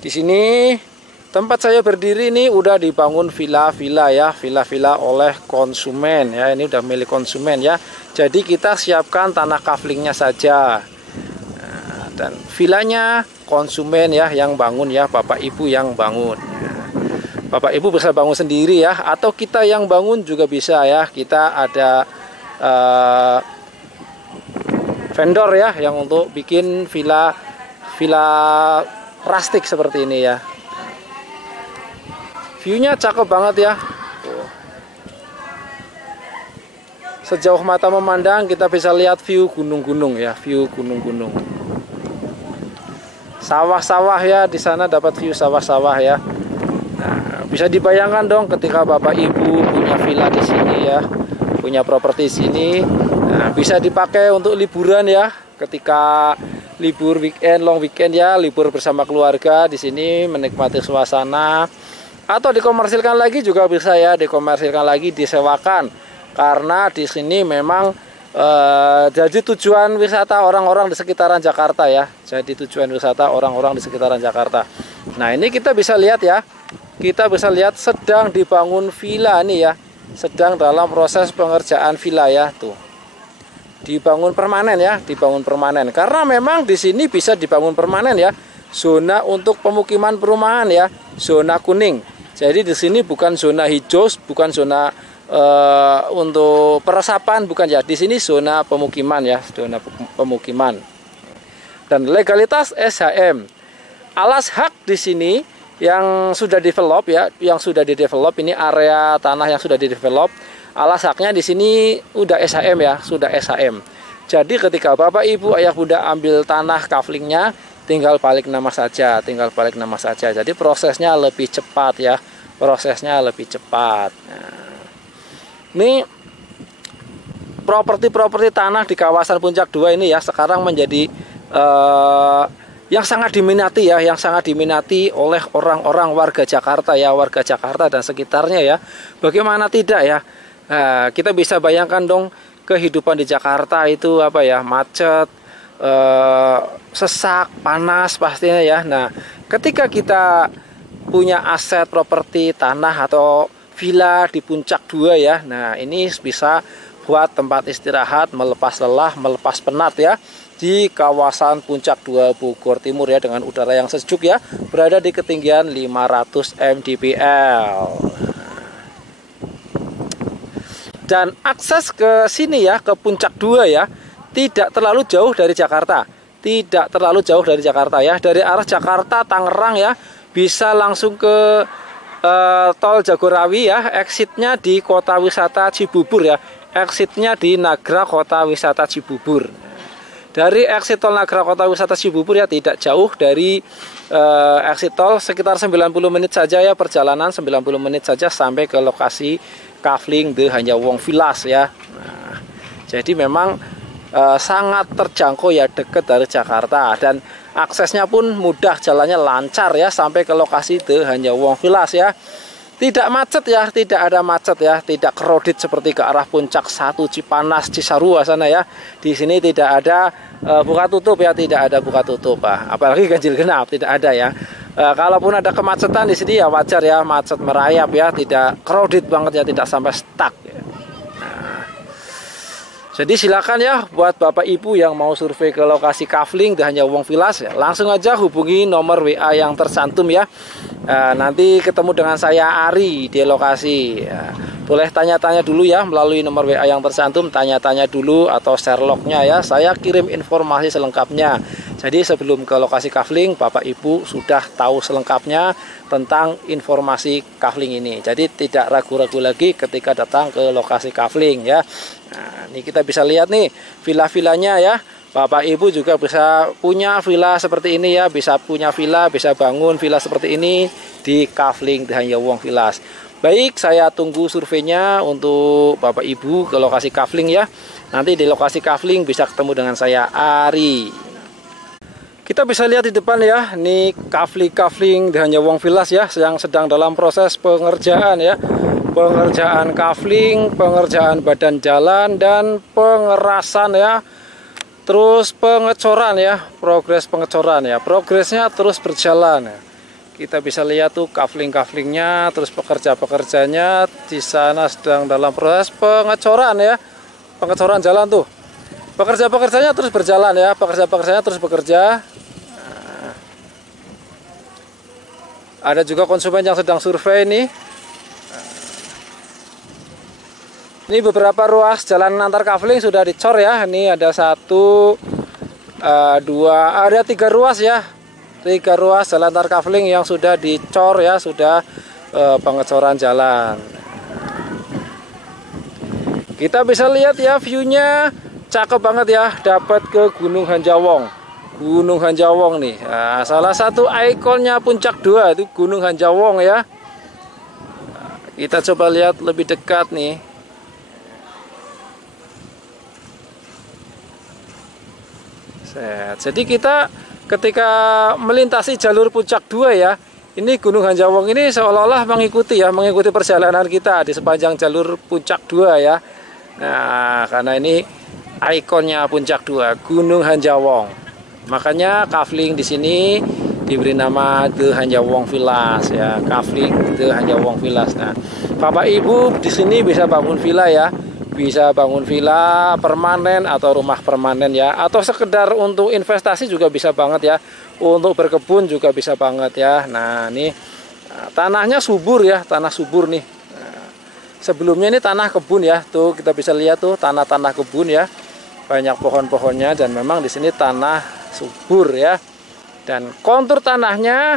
Di sini tempat saya berdiri ini udah dibangun villa-villa ya, villa-villa oleh konsumen ya. Ini udah milik konsumen ya. Jadi kita siapkan tanah kaflingnya saja. Nah, dan villanya konsumen ya yang bangun ya, Bapak Ibu yang bangun. Bapak Ibu bisa bangun sendiri ya, atau kita yang bangun juga bisa ya. Kita ada vendor ya yang untuk bikin villa rustic seperti ini ya. View-nya cakep banget ya. Sejauh mata memandang kita bisa lihat view gunung-gunung ya, view gunung-gunung. Sawah-sawah ya, di sana dapat view sawah-sawah ya. Nah, bisa dibayangkan dong ketika Bapak Ibu punya villa di sini ya, punya properti di sini. Nah, bisa dipakai untuk liburan ya, ketika libur weekend, long weekend ya, libur bersama keluarga di sini menikmati suasana. Atau dikomersilkan lagi juga bisa ya, dikomersilkan lagi, disewakan. Karena di sini memang jadi tujuan wisata orang-orang di sekitaran Jakarta ya. Jadi tujuan wisata orang-orang di sekitaran Jakarta. Nah, ini kita bisa lihat ya. Kita bisa lihat sedang dibangun villa nih ya. Sedang dalam proses pengerjaan villa ya, tuh. Dibangun permanen ya, dibangun permanen. Karena memang di sini bisa dibangun permanen ya. Zona untuk pemukiman perumahan ya, zona kuning. Jadi di sini bukan zona hijau, bukan zona untuk peresapan, bukan ya. Di sini zona pemukiman ya, zona pemukiman. Dan legalitas SHM. Alas hak di sini yang sudah develop ya, yang sudah didevelop, ini area tanah yang sudah didevelop. Alas haknya di sini udah SHM ya, sudah SHM. Jadi ketika Bapak Ibu Ayah Bunda ambil tanah kaflingnya, tinggal balik nama saja, tinggal balik nama saja. Jadi prosesnya lebih cepat ya, prosesnya lebih cepat. Nah, ini properti-properti tanah di kawasan Puncak 2 ini ya sekarang menjadi yang sangat diminati ya, yang sangat diminati oleh orang-orang warga Jakarta ya, warga Jakarta dan sekitarnya ya. Bagaimana tidak ya? Nah, kita bisa bayangkan dong kehidupan di Jakarta itu apa ya, macet, sesak, panas pastinya ya. Nah, ketika kita punya aset properti tanah atau villa di Puncak 2 ya, nah ini bisa buat tempat istirahat, melepas lelah, melepas penat ya, di kawasan Puncak 2 Bogor Timur ya, dengan udara yang sejuk ya, berada di ketinggian 500 mdpl. Dan akses ke sini ya, ke Puncak 2 ya, tidak terlalu jauh dari Jakarta. Tidak terlalu jauh dari Jakarta ya. Dari arah Jakarta, Tangerang ya, bisa langsung ke tol Jagorawi ya. Exitnya di Kota Wisata Cibubur ya. Exitnya di Nagra Kota Wisata Cibubur. Dari exit tol Nagra Kota Wisata Cibubur ya, tidak jauh dari exit tol, sekitar 90 menit saja ya perjalanan, 90 menit saja sampai ke lokasi kafling The Hanyawong Villas ya. Nah, jadi memang sangat terjangkau ya, dekat dari Jakarta, dan aksesnya pun mudah, jalannya lancar ya sampai ke lokasi The Hanyawong Villas ya. Tidak macet ya, tidak ada macet ya, tidak crowded seperti ke arah Puncak 1 Cipanas, Cisarua sana ya. Di sini tidak ada buka tutup ya, tidak ada buka tutup, apalagi ganjil genap tidak ada ya. Kalaupun ada kemacetan di sini ya wajar ya, macet merayap ya, tidak crowded banget ya, tidak sampai stuck ya. Nah, jadi silakan ya buat Bapak Ibu yang mau survei ke lokasi kafling The Hanyawong Villas ya, langsung aja hubungi nomor WA yang tercantum ya. Nanti ketemu dengan saya Ari di lokasi ya. Boleh tanya-tanya dulu ya melalui nomor WA yang tercantum, tanya-tanya dulu atau share lognya ya, saya kirim informasi selengkapnya. Jadi sebelum ke lokasi kafling, Bapak Ibu sudah tahu selengkapnya tentang informasi kafling ini. Jadi tidak ragu-ragu lagi ketika datang ke lokasi kafling ya. Nah, ini kita bisa lihat nih villa-villanya ya. Bapak Ibu juga bisa punya villa seperti ini ya, bisa punya villa, bisa bangun villa seperti ini di kafling The Hanyawong Villas. Baik, saya tunggu surveinya untuk Bapak Ibu ke lokasi kafling ya. Nanti di lokasi kafling bisa ketemu dengan saya Ari. Kita bisa lihat di depan ya, ini kafling The Hanyawong Villas ya, yang sedang dalam proses pengerjaan ya. Pengerjaan kafling, pengerjaan badan jalan, dan pengerasan ya. Terus pengecoran ya, progres pengecoran ya, progresnya terus berjalan ya. Kita bisa lihat tuh kafling-kaflingnya, terus pekerja-pekerjanya di sana sedang dalam proses pengecoran ya. Pengecoran jalan tuh. Pekerja-pekerjanya terus berjalan ya, pekerja-pekerjanya terus bekerja. Nah, ada juga konsumen yang sedang survei nih. Ini beberapa ruas jalan antar kafling sudah dicor ya. Ini ada 1, 2, ada 3 ruas ya. 3 ruas jalan antar kafling yang sudah dicor ya, sudah pengecoran jalan. Kita bisa lihat ya view-nya cakep banget ya, dapat ke Gunung Hanjawong. Gunung Hanjawong nih. Nah, salah satu ikonnya Puncak 2 itu Gunung Hanjawong ya. Nah, kita coba lihat lebih dekat nih. Jadi kita ketika melintasi jalur Puncak 2 ya, ini Gunung Hanjawong ini seolah-olah mengikuti perjalanan kita di sepanjang jalur Puncak 2 ya. Nah, karena ini ikonnya Puncak 2, Gunung Hanjawong. Makanya kafling di sini diberi nama The Hanjawong Villas ya, kafling The Hanjawong Villas. Nah, Bapak Ibu di sini bisa bangun villa ya. Bisa bangun villa permanen atau rumah permanen ya, atau sekedar untuk investasi juga bisa banget ya, untuk berkebun juga bisa banget ya. Nah ini tanahnya subur ya, tanah subur nih. Nah, sebelumnya ini tanah kebun ya, tuh kita bisa lihat tuh tanah-tanah kebun ya, banyak pohon-pohonnya dan memang di sini tanah subur ya. Dan kontur tanahnya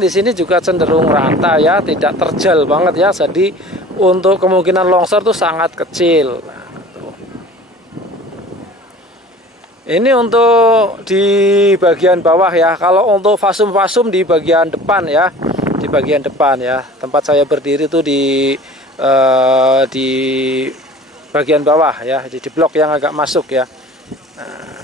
di sini juga cenderung rata ya, tidak terjal banget ya, jadi untuk kemungkinan longsor tuh sangat kecil. Nah, ini untuk di bagian bawah ya. Kalau untuk fasum-fasum di bagian depan ya, di bagian depan ya. Tempat saya berdiri tuh di bagian bawah ya, di blok yang agak masuk ya. Nah,